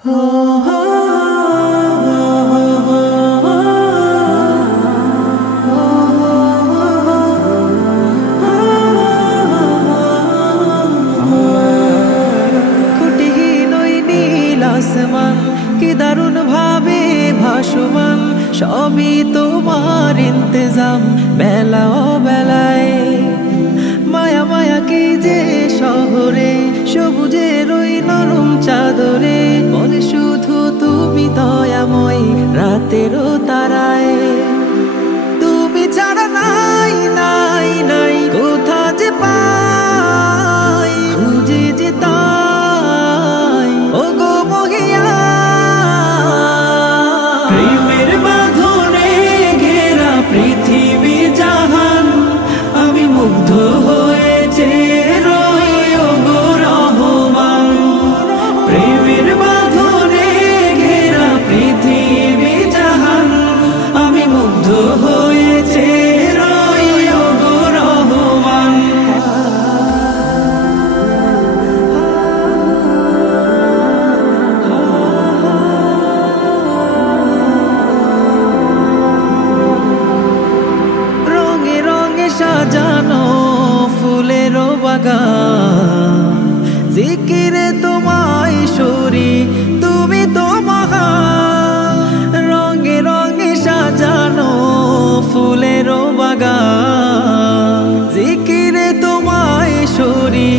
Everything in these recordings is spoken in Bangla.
খুঁটিহীন ওই নীল আসমান কি দারুণ ভাবে ভাসমান, সবই তোমার ইন্তজাম বেলা ও বেলায়। মায়া মায়া কি যে শহরে সবুজের ওই নরম চাদরে, বলে শুধু তুমি দয়াময় রাতেরও তারায়। তুমি ছাড়া নাই নাই নাই কোথা যে পাই, খুঁজে যে তাই ও গো মহিয়া। প্রেমের বাঁধনে ঘেরা পৃথিবী জাহান, আমি মুগ্ধ হয়েছে রই ও গো রহমান। প্রেমের বাঁধনে ঘেরা পৃথিবী জাহান, আমি মুগ্ধ হয়েছে রই ও গো রহমান। রঙে রঙে সাজানো ফুলেরও বাগান, জিকিরে তোমায় সরি তুমি তো মহান। রঙে রঙে সাজানো ফুলেরও বাগান, জিকিরে তোমায় সরি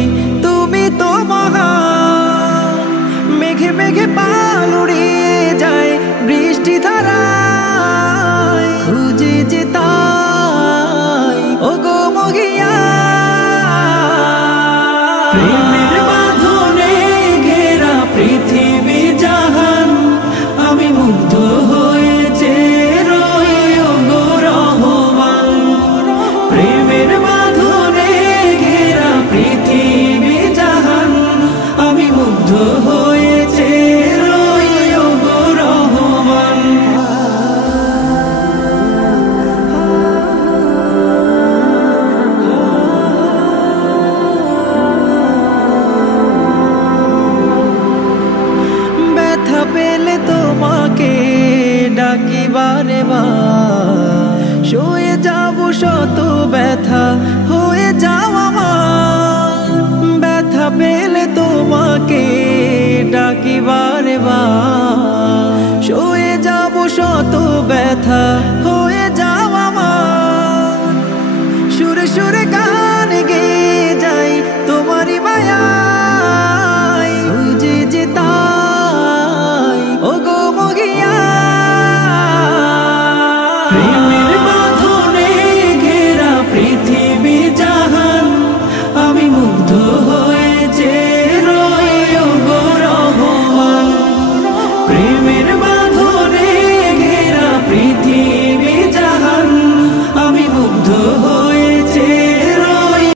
তুমি তো মহান। মেঘে মেঘে পাল উড়িয়ে যায় বৃষ্টি ধারায়, খুঁজে যে তাই ও গো মহিয়া। প্রেমের বাঁধনে ঘেরা পৃথিবী জাহান, আমি মুগ্ধ হয়েছে রই ও গো রহমান। প্রেমের বাঁধনে ঘেরা পৃথিবী জাহান, আমি মুগ্ধ হয়েছে রই ও গো রহমান। ব্যথা পেলে তোমাকে ডাকি বারে বার, শুয়ে যাব শত ব্যথা হয়ে যাও আমার। ব্যথা পেলে তোমাকে ডাকি বারে বার, শুয়ে যাব শত ব্যথা